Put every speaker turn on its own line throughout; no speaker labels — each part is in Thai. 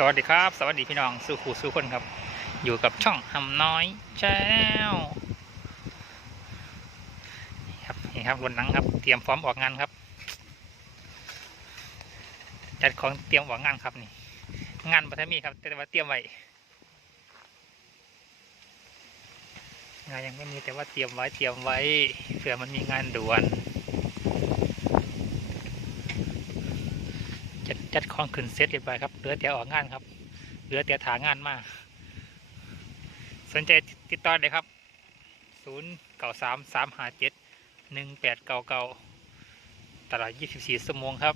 สวัสดีครับ สวัสดีพี่น้องสู้ขู่สู้คนครับ อยู่กับช่องหำน้อยชาแนลครับนี่ครับวันนังครับ เตรียมพร้อมออกงานครับ จัดของเตรียมออกงานครับนี่ งานบัทมีครับ แต่ว่าเตรียมไว้งานยังไม่มีแต่ว่าเตรียมไว้เตรียมไว้เผื่อมันมีงานด่วน จัดจัดของขึ้นเซตเรียบร้อยครับเหลือแต่ออกงานครับ เหลือแต่ถางานมาก สนใจติดต่อเลยครับศูนย์เก้าสามสามห้าเจ็ดหนึ่งแปดเก้าเก้าตลอดยี่สิบสี่ชั่วโมงครับ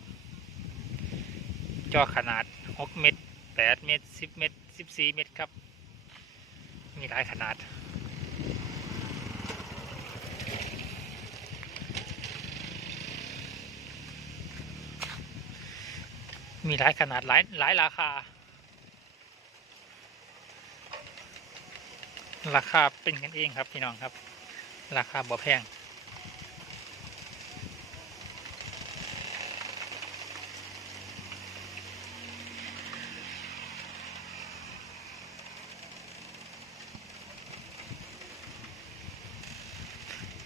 จอขนาดหกเมตรแปดเมตรสิบเมตรสิบสี่เมตรครับ มีหลายขนาด มีหลายขนาดหลายหลายราคา ราคาเป็นกันเองครับพี่น้องครับ ราคาบ่แพง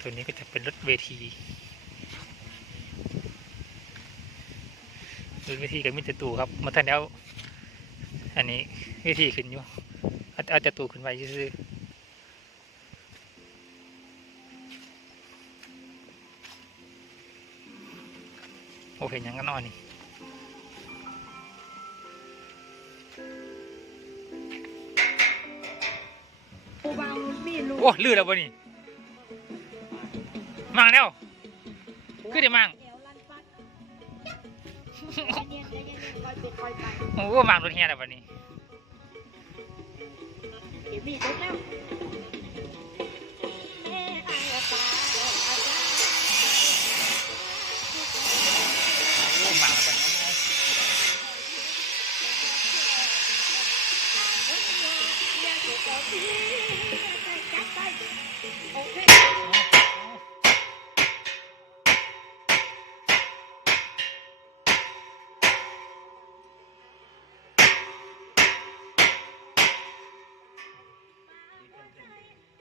ตัวนี้ก็จะเป็นรถเวที รถเวทีกับมิตรตูครับ มาท่านแล้ว อันนี้เวทีขึ้นอยู่เอาเอาจะตูขึ้นไว้ซื้อๆโอ้เห็นหยังกันนอนนี่
ผู้เบามีลูก
โอ้ลื่นแล้วบ่นี่มั่งแล้วคือได้มั่ง
เอวลันปัด
โอ้มั่งรถเฮียแล้ววันี่
เดี๋ยวมีทุกแล้ว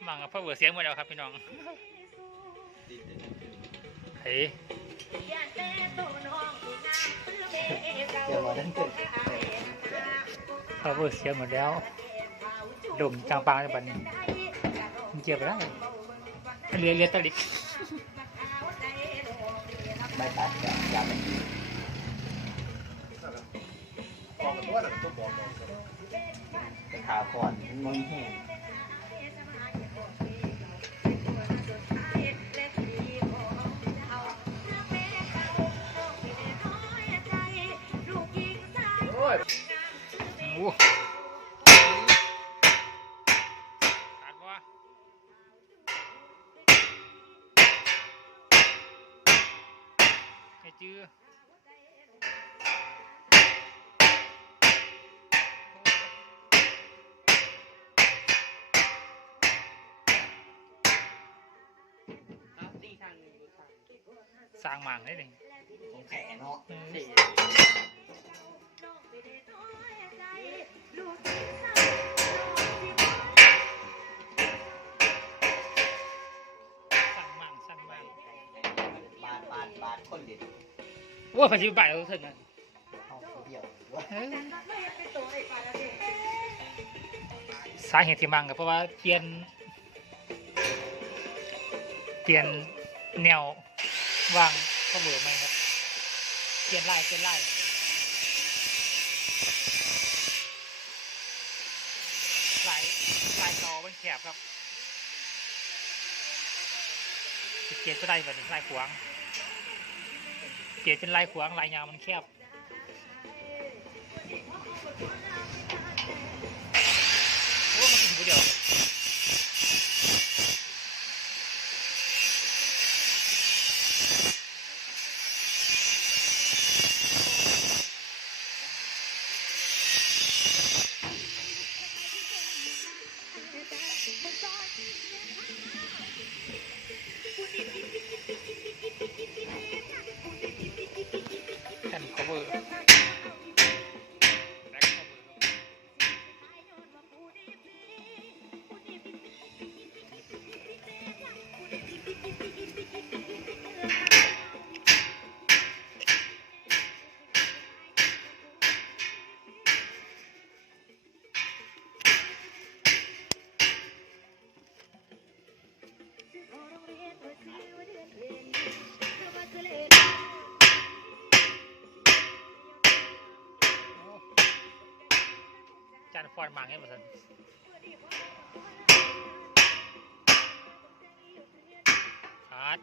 มั่ง
กับพ่อเบื่
อเสียงหมดแล้วครับพี่น้องเฮ้ย
อเพื่อเมเรา
เดี๋ยวมาทั้งตึก
พ่อเบื่อเสียงหมดแล้วดมจางปางในบัดนี้มันเจียบไปแล้วเรียเรียตะลิก
ไม่ตัดอย่าอย่ามันขาก่อนมันแห้ง
จื้อสร้างหมางได้เลย
ของแข็งเนาะ
สร้างหมางสร้างหมาง
บาดบาดบาดคนเด็ด
ว่าพอจิบ่ายเราถึงอะสาเหตุที่มังก็เพราะว่าเปลี่ยน เปลี่ยนแนววางข้อมือไหมครับ เปลี่ยนลายเปลี่ยนลายลายลายกอมันแคบครับเปลี่ยนก็ได้แบบนี้ลายขวาง เปลี่ยดเป็นลายขวางลายยาวมันแคบ จานฟอนมางเงี้ยมาสันขาด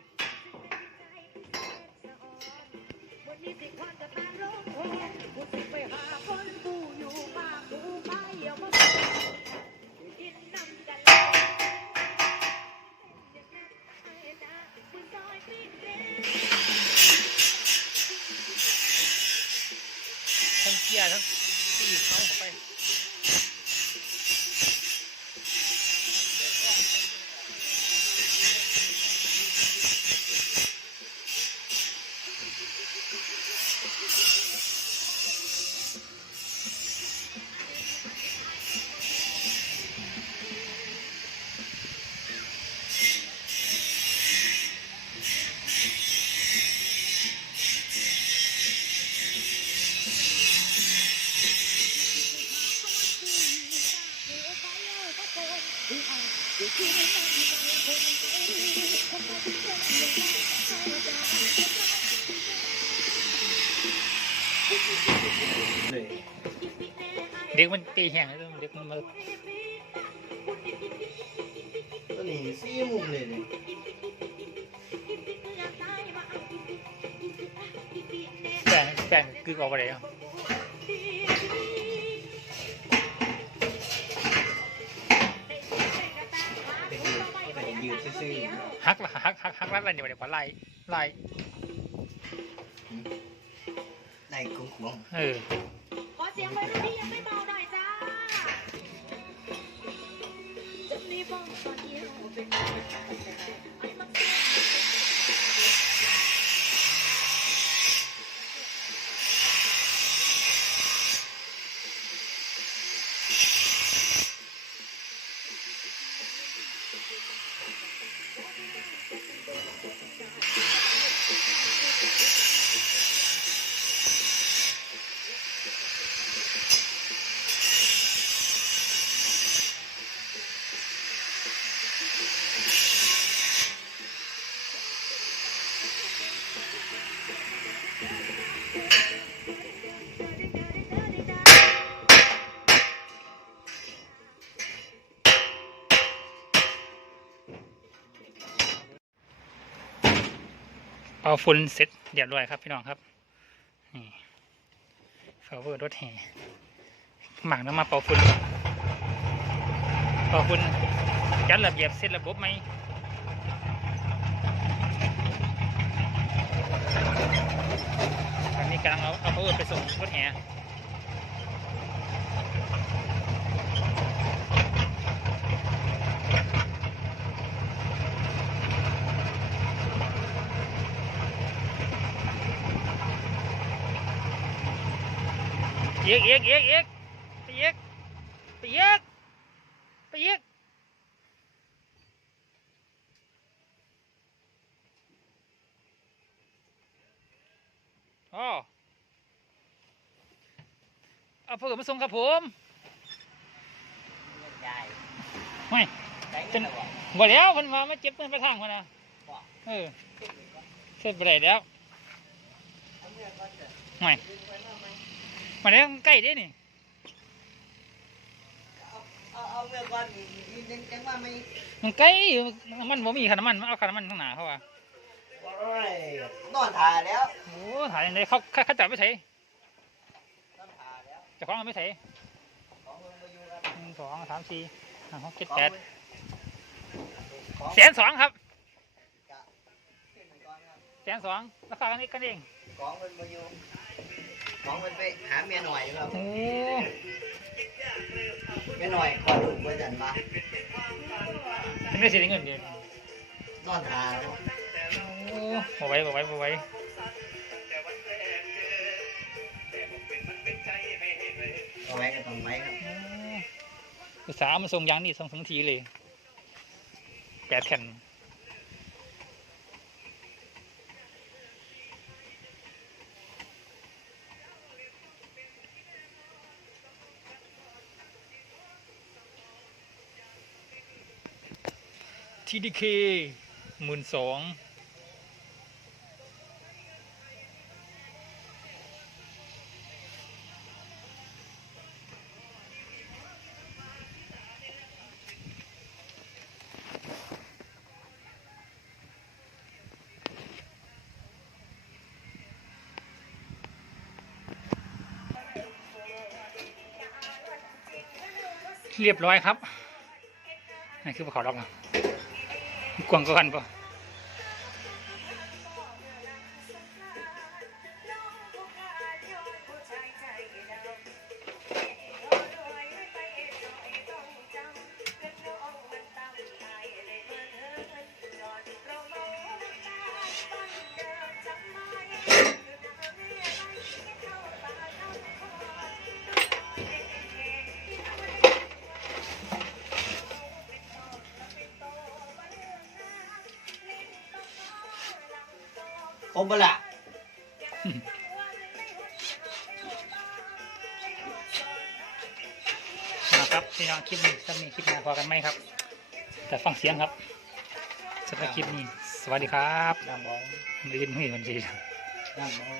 เด็
กมันตีแห้งเลยเด็กมันมา
ตัวนี้สี่มุมเลยเนี่ย
แป้งแป้งกึกออกไปเลยอะ
ซื่อๆเนาะ
หักละหักหักหักรัดอะไรเดี๋ยวเดี๋ยวไล่ไล่
ในกุ้งขวง
เออ
ขอเสียงไปรุ่นที่ยังไม่เบาหน่อยจ้าจะมีบ้องตอนเดียวเป็นไอ้มัก เอา
ฝุ่นเสร็จเรียบร้อยครับพี่น้องครับ นี่ฟาเวอร์รถแห่หมักน้ำมาเป่าฝุ่นเป่าฝุ่นจัดระเบียบเสร็จระบบไหมตอนนี้กำลังเอาเอาฟาเวอร์ไปส่งรถแห่ อีกเอีกเอีกเอีกไปเอีกไปเอีกไปเอียกอ๋อเอาเพื่อมาส่งครับผมไม่
ได้เงินแล้วบ่
แล้วคนมามาเจ็บเงินไปทางคนนะเออเสร็จไปได้แล้วไม่ มาแล้วใกล้เด้นี่
เอาเอาเงินก่อนมีจังจังว่าไม่
มันใกล้อยู่มันบ่มีขนาดมันมันเอาขนาดมันข้างหน้าเขาว่า
โอ้ยนอนถ่ายแล้ว
โอ้ถ่ายยังไงเขาเขาเขาจับไม่ใส่
นอนถ่ายแล้ว
เจะคล้าของไม่ใส่
ของเงินมาอยู่กัน
หนึ่งสองสามสี่ห้าหกเจ็ด
ของ
แปด
ของ
แสนสองครับ
ขึ้นก่อนครับ
แสนสองราคากันนี้กันเอง
ของมันมาอยู่ ของมันไปหาเมียหน่อยครับ
โอ้
เมียหน่อยขอลูกมาจันมา
ถึงได้เสียเงินเดือน
นอนถ่ายแล้ว
โอ้บ่ไหว้บ่ไหว้บ่ไหว้
เอาไว้ก็ต้องไว้ครับ
โอ้อุตสาห์เอามาส่งยางนี่ส่งถึงทีเลยแปดแผ่น ทีดีเคหมื่นสองเรียบร้อยครับ นี่คือภูเขาล็อล้ว กวางก็กันปะ
คมบละ
นะครับพี่น้องคลิปนี้ถ้ามีคลิปหน้าพอกันไหมครับ แต่ฟังเสียงครับสำหรับคลิปนี้ สวัสดีครับ
น้ำมอง
ไม่ยินไม่เห็นมันดี
น้ำมอง